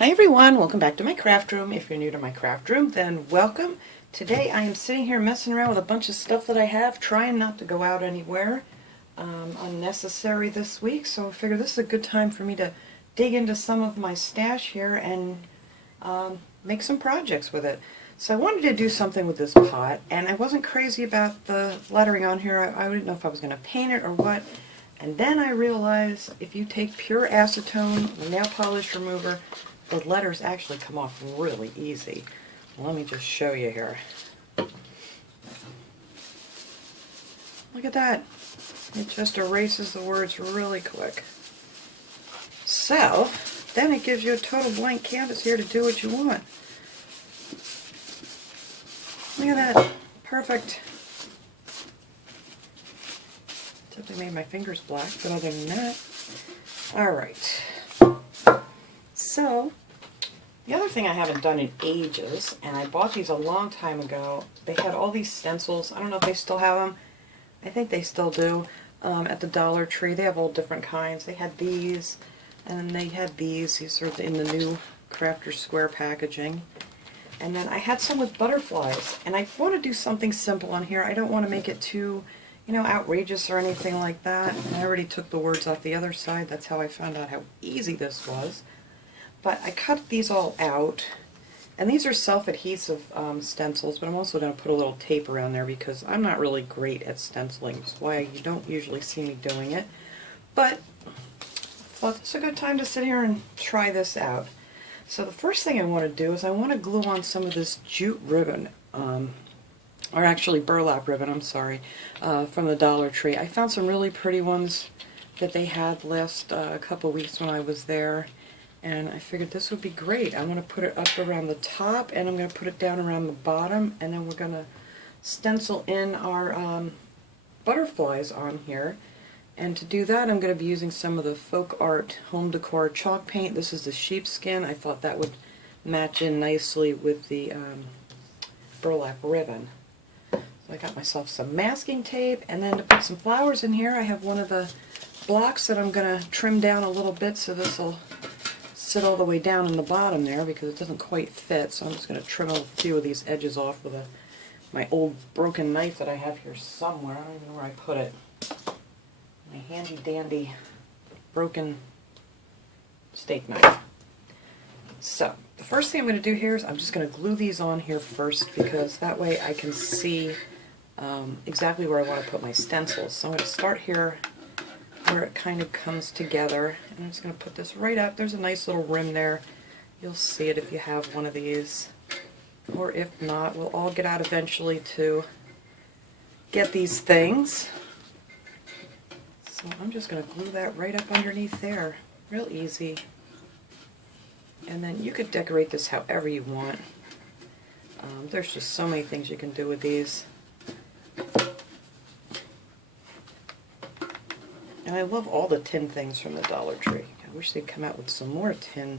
Hi everyone, welcome back to my craft room. If you're new to my craft room, then welcome. Today I am sitting here messing around with a bunch of stuff that I have, trying not to go out anywhere unnecessary this week, so I figure this is a good time for me to dig into some of my stash here and make some projects with it. So I wanted to do something with this pot, and I wasn't crazy about the lettering on here. I didn't know if I was going to paint it or what. And then I realized if you take pure acetone nail polish remover, the letters actually come off really easy. Let me just show you here. Look at that. It just erases the words really quick. So, then it gives you a total blank canvas here to do what you want. Look at that. Perfect. Except I made my fingers black, but other than that. Alright. So, the other thing I haven't done in ages, and I bought these a long time ago, they had all these stencils. I don't know if they still have them. I think they still do. At the Dollar Tree. They have all different kinds. They had these, and they had these. These are in the new Crafter Square packaging. And then I had some with butterflies, and I want to do something simple on here. I don't want to make it too, outrageous or anything like that. And I already took the words off the other side. That's how I found out how easy this was. But I cut these all out, and these are self-adhesive stencils, but I'm also going to put a little tape around there because I'm not really great at stenciling. That's why you don't usually see me doing it. But I thought this is a good time to sit here and try this out. So the first thing I want to do is I want to glue on some of this jute ribbon, or actually burlap ribbon, I'm sorry, from the Dollar Tree. I found some really pretty ones that they had last couple weeks when I was there. And I figured this would be great. I'm going to put it up around the top, and I'm going to put it down around the bottom, and then we're going to stencil in our butterflies on here. And to do that, I'm going to be using some of the Folk Art Home Decor chalk paint. This is the sheepskin. I thought that would match in nicely with the burlap ribbon. So I got myself some masking tape, and then to put some flowers in here, I have one of the blocks that I'm going to trim down a little bit so this will sit all the way down in the bottom there because it doesn't quite fit, so I'm just going to trim a few of these edges off with my old broken knife that I have here somewhere. I don't even know where I put it. My handy dandy broken steak knife. So the first thing I'm going to do here is I'm just going to glue these on here first because that way I can see exactly where I want to put my stencils. So I'm going to start here where it kind of comes together, and I'm just going to put this right up. There's a nice little rim there. You'll see it if you have one of these, or if not, we'll all get out eventually to get these things. So I'm just going to glue that right up underneath there. Real easy. And then you could decorate this however you want. There's just so many things you can do with these. And I love all the tin things from the Dollar Tree. I wish they'd come out with some more tin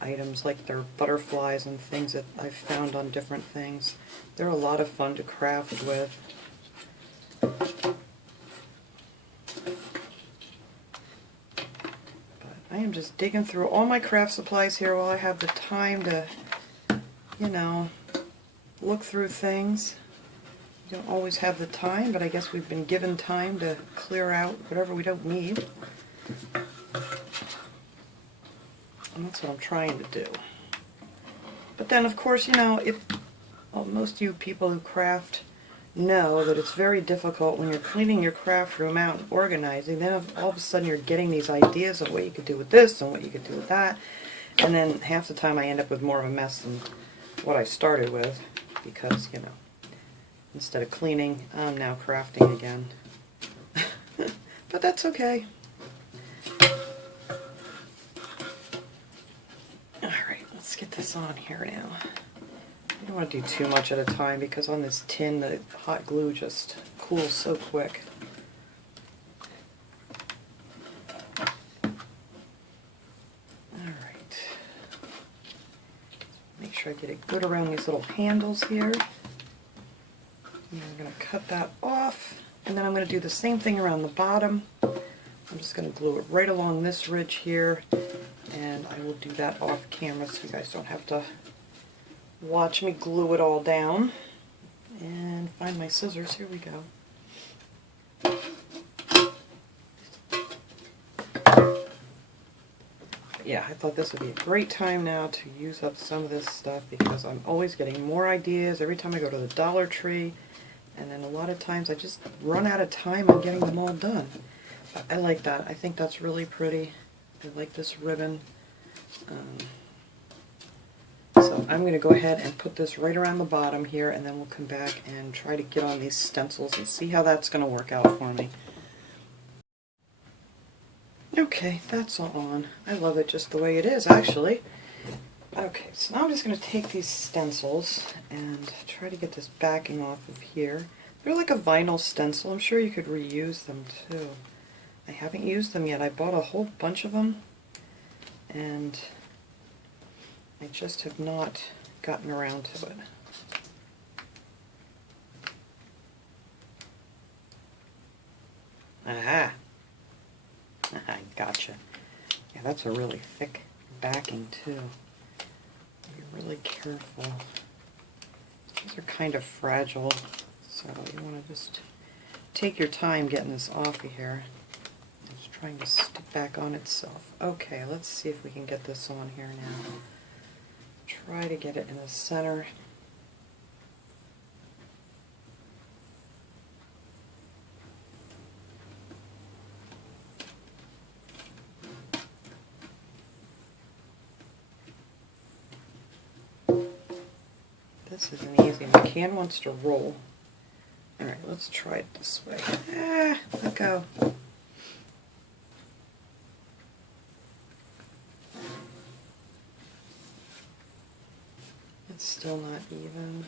items like their butterflies and things that I've found on different things. They're a lot of fun to craft with. But I am just digging through all my craft supplies here while I have the time to, look through things. We don't always have the time, but I guess we've been given time to clear out whatever we don't need. And that's what I'm trying to do. But then, of course, most of you people who craft know that it's very difficult when you're cleaning your craft room out and organizing. Then all of a sudden you're getting these ideas of what you could do with this and what you could do with that. And then half the time I end up with more of a mess than what I started with because, instead of cleaning, I'm now crafting again. But that's okay. Alright, let's get this on here now. I don't want to do too much at a time because on this tin the hot glue just cools so quick. Alright. Make sure I get it good around these little handles here. And I'm going to cut that off, and then I'm going to do the same thing around the bottom. I'm just going to glue it right along this ridge here, and I will do that off camera so you guys don't have to watch me glue it all down. And find my scissors. Here we go. Yeah, I thought this would be a great time now to use up some of this stuff because I'm always getting more ideas every time I go to the Dollar Tree, and then a lot of times I just run out of time on getting them all done. But I like that. I think that's really pretty. I like this ribbon. So I'm going to go ahead and put this right around the bottom here, and then we'll come back and try to get on these stencils and see how that's going to work out for me. Okay, that's all on. I love it just the way it is, actually. Okay, so now I'm just going to take these stencils and try to get this backing off of here. They're like a vinyl stencil. I'm sure you could reuse them too. I haven't used them yet. I bought a whole bunch of them, and I just have not gotten around to it. Aha! I gotcha. Yeah, that's a really thick backing too. Be really careful. These are kind of fragile, so you want to just take your time getting this off of here. It's trying to stick back on itself. Okay, let's see if we can get this on here now. Try to get it in the center. This isn't easy. My can wants to roll. Alright, let's try it this way. Ah, let go. It's still not even.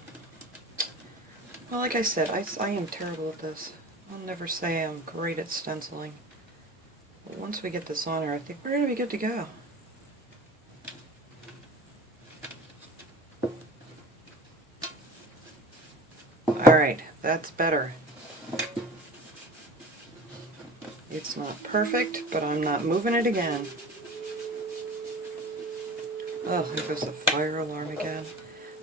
Well, like I said, I am terrible at this. I'll never say I'm great at stenciling. But once we get this on here, I think we're going to be good to go. Alright, that's better. It's not perfect, but I'm not moving it again. Oh, there goes the fire alarm again.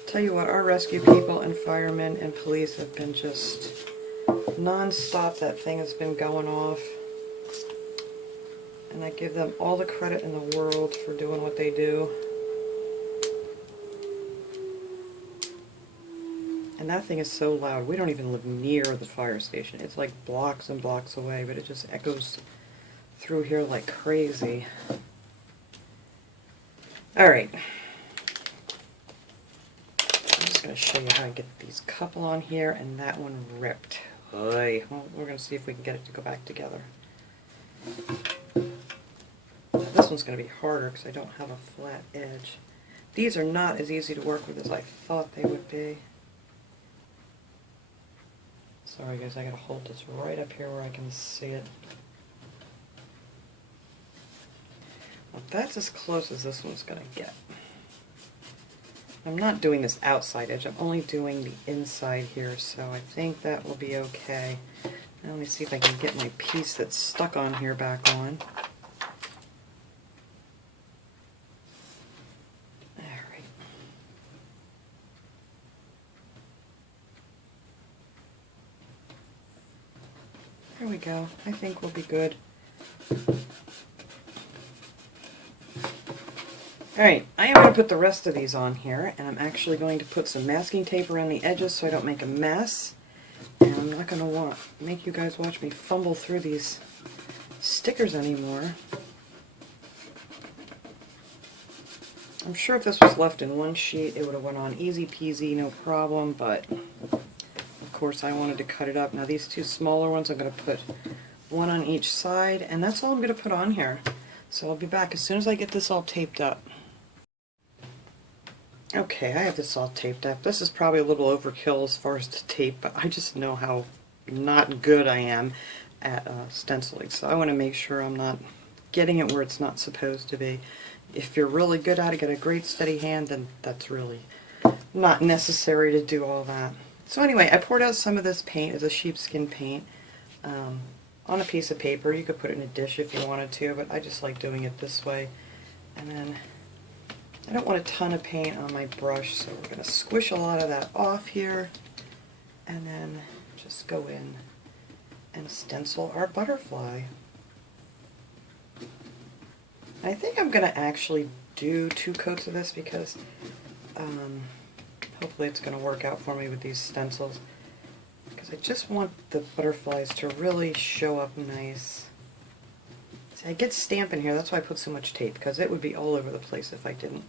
Tell you what, our rescue people and firemen and police have been just non-stop. That thing has been going off. And I give them all the credit in the world for doing what they do. And that thing is so loud. We don't even live near the fire station. It's like blocks and blocks away, but it just echoes through here like crazy. Alright. I'm just going to show you how I get these couple on here, and that one ripped. Oy. Well, we're going to see if we can get it to go back together. This one's going to be harder because I don't have a flat edge. These are not as easy to work with as I thought they would be. Sorry guys, I gotta hold this right up here where I can see it. Well, that's as close as this one's gonna get. I'm not doing this outside edge, I'm only doing the inside here, so I think that will be okay. Now let me see if I can get my piece that's stuck on here back on. There we go. I think we'll be good. Alright, I am going to put the rest of these on here, and I'm actually going to put some masking tape around the edges so I don't make a mess. And I'm not going to make you guys watch me fumble through these stickers anymore. I'm sure if this was left in one sheet, it would have went on easy peasy, no problem, but of course I wanted to cut it up. Now these two smaller ones, I'm going to put one on each side, and that's all I'm going to put on here. So I'll be back as soon as I get this all taped up. Okay, I have this all taped up. This is probably a little overkill as far as the tape, but I just know how not good I am at stenciling, so I want to make sure I'm not getting it where it's not supposed to be. If you're really good at it, get a great steady hand, then that's really not necessary to do all that. So anyway, I poured out some of this paint. It's a sheepskin paint on a piece of paper. You could put it in a dish if you wanted to, but I just like doing it this way. And then I don't want a ton of paint on my brush, so we're going to squish a lot of that off here, and then just go in and stencil our butterfly. I think I'm going to actually do 2 coats of this because hopefully it's going to work out for me with these stencils, because I just want the butterflies to really show up nice. See, I get stamp in here, that's why I put so much tape, because it would be all over the place if I didn't.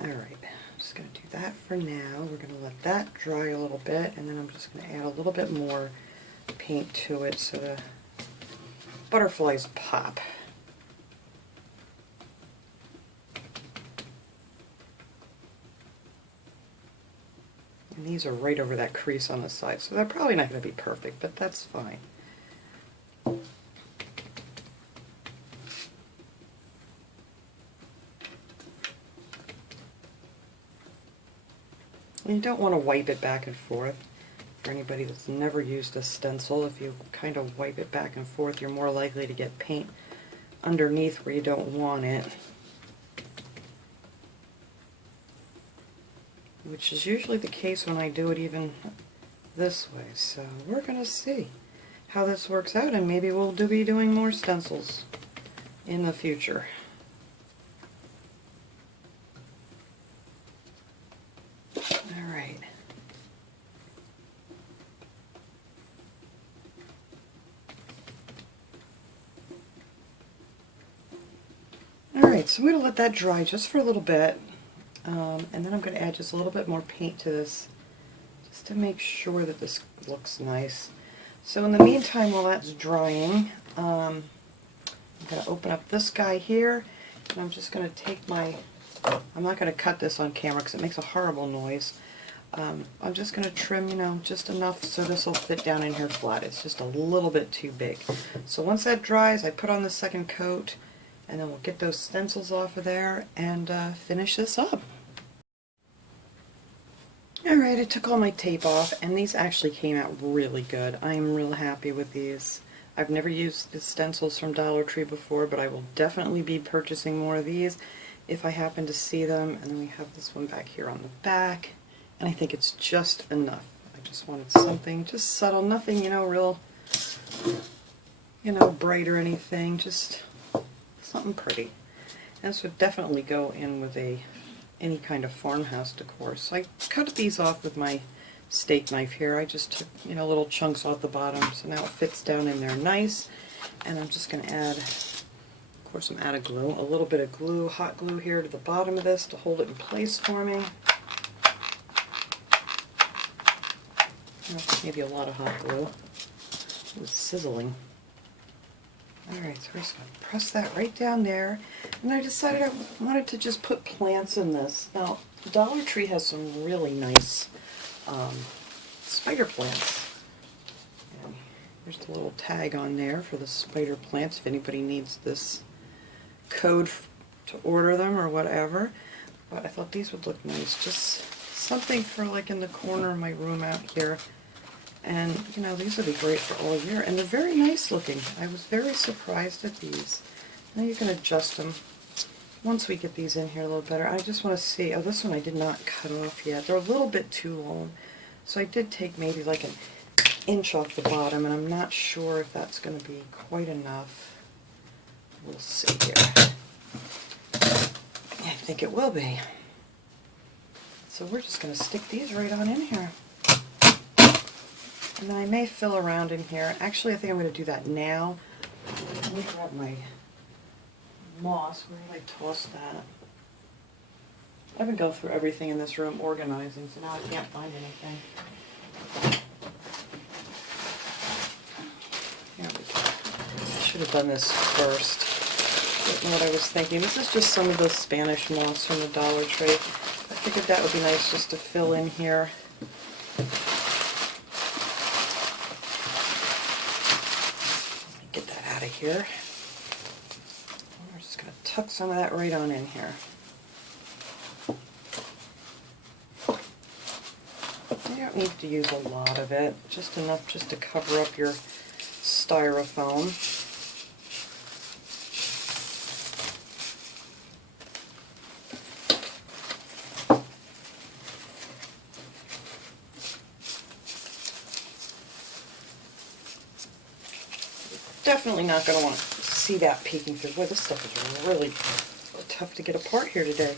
Alright, I'm just going to do that for now. We're going to let that dry a little bit, and then I'm just going to add a little bit more paint to it so the butterflies pop. And these are right over that crease on the side, so they're probably not going to be perfect, but that's fine. And you don't want to wipe it back and forth. For anybody that's never used a stencil, if you kind of wipe it back and forth, you're more likely to get paint underneath where you don't want it, which is usually the case when I do it even this way. So we're going to see how this works out, and maybe we'll be doing more stencils in the future. Alright. Alright, so I'm going to let that dry just for a little bit, and then I'm going to add just a little bit more paint to this, just to make sure that this looks nice. So in the meantime, while that's drying, I'm going to open up this guy here, and I'm just going to take my, I'm not going to cut this on camera because it makes a horrible noise. I'm just going to trim, just enough so this will fit down in here flat. It's just a little bit too big. So once that dries, I put on the second coat, and then we'll get those stencils off of there and finish this up. Alright, I took all my tape off, and these actually came out really good. I am real happy with these. I've never used the stencils from Dollar Tree before, but I will definitely be purchasing more of these if I happen to see them. And then we have this one back here on the back, and I think it's just enough. I just wanted something just subtle, nothing, real, bright or anything, just something pretty. And this would definitely go in with any kind of farmhouse decor. So I cut these off with my steak knife here. I just took, little chunks off the bottom, so now it fits down in there nice. And I'm just going to add, of course I'm out of glue, a little bit of glue, hot glue here to the bottom of this to hold it in place for me. Maybe a lot of hot glue. It was sizzling. Alright, so we're just going to press that right down there. And I decided I wanted to just put plants in this. Now, Dollar Tree has some really nice spider plants. And there's the little tag on there for the spider plants if anybody needs this code to order them or whatever. But I thought these would look nice. Just something for like in the corner of my room out here. And, these would be great for all year. And they're very nice looking. I was very surprised at these. Now you can adjust them once we get these in here a little better. I just want to see, oh, this one I did not cut off yet. They're a little bit too long. So I did take maybe like an inch off the bottom, and I'm not sure if that's going to be quite enough. We'll see here. I think it will be. So we're just going to stick these right on in here. And then I may fill around in here. Actually, I think I'm going to do that now. Let me grab my moss. Where did I toss that? I've been going through everything in this room organizing, so now I can't find anything. Here we go. I should have done this first. Don't know what I was thinking. This is just some of the Spanish moss from the Dollar Tree. I figured that would be nice just to fill in here. Here. We're just going to tuck some of that right on in here. You don't need to use a lot of it, just enough just to cover up your styrofoam. definitely not going to want to see that peeking through. Boy, this stuff is really tough to get apart here today.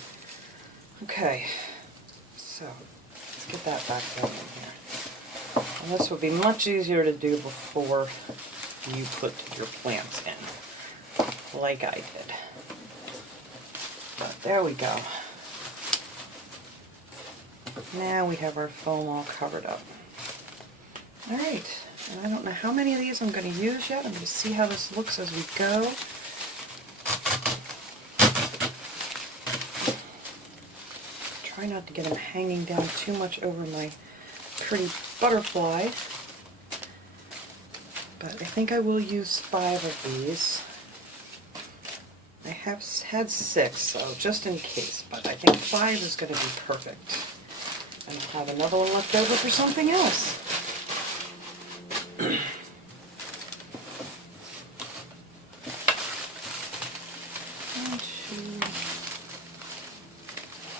Okay, so let's get that back going in here. And this would be much easier to do before you put your plants in, like I did. But there we go. Now we have our foam all covered up. Alright, and I don't know how many of these I'm going to use yet. I'm going to see how this looks as we go. Try not to get them hanging down too much over my pretty butterfly. But I think I will use 5 of these. I have had 6, so just in case, but I think 5 is going to be perfect. And I'll have another one left over for something else. 1, 2,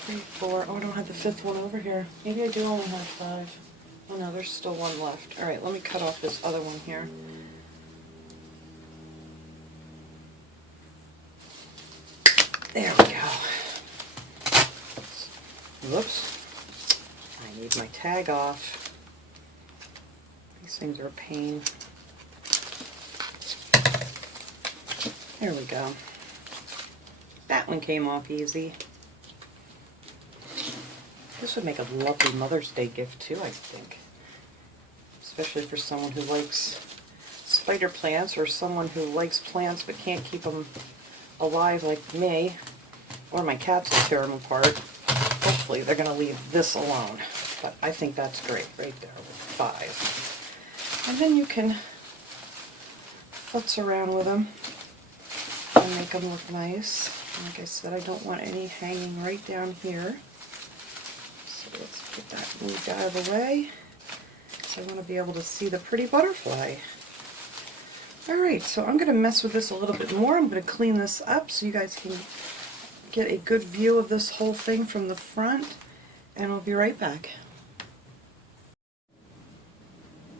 3, 4. Oh, I don't have the 5th one over here. Maybe I do only have 5. Oh no, there's still 1 left. Alright, let me cut off this other one here. There we go. Whoops. I need my tag off. These things are a pain. There we go. That one came off easy. This would make a lovely Mother's Day gift too, I think. Especially for someone who likes spider plants, or someone who likes plants but can't keep them alive like me, or my cats will tear them apart. Hopefully they're going to leave this alone, but I think that's great right there with 5. And then you can futz around with them and make them look nice. Like I said, I don't want any hanging right down here, so let's get that moved out of the way, because I want to be able to see the pretty butterfly. Alright, so I'm going to mess with this a little bit more. I'm going to clean this up so you guys can get a good view of this whole thing from the front, and I'll be right back.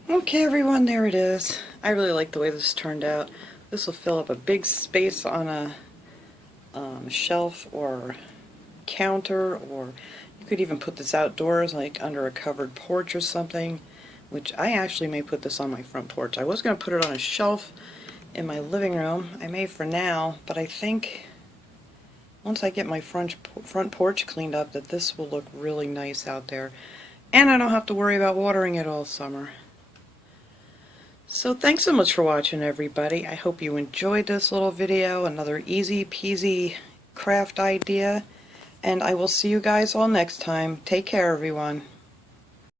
Okay everyone, there it is. I really like the way this turned out. This will fill up a big space on a shelf or counter, or you could even put this outdoors, like under a covered porch or something. Which I actually may put this on my front porch. I was going to put it on a shelf in my living room. I may for now, but I think once I get my front porch cleaned up that this will look really nice out there. And I don't have to worry about watering it all summer. So thanks so much for watching everybody. I hope you enjoyed this little video, another easy peasy craft idea. And I will see you guys all next time. Take care everyone.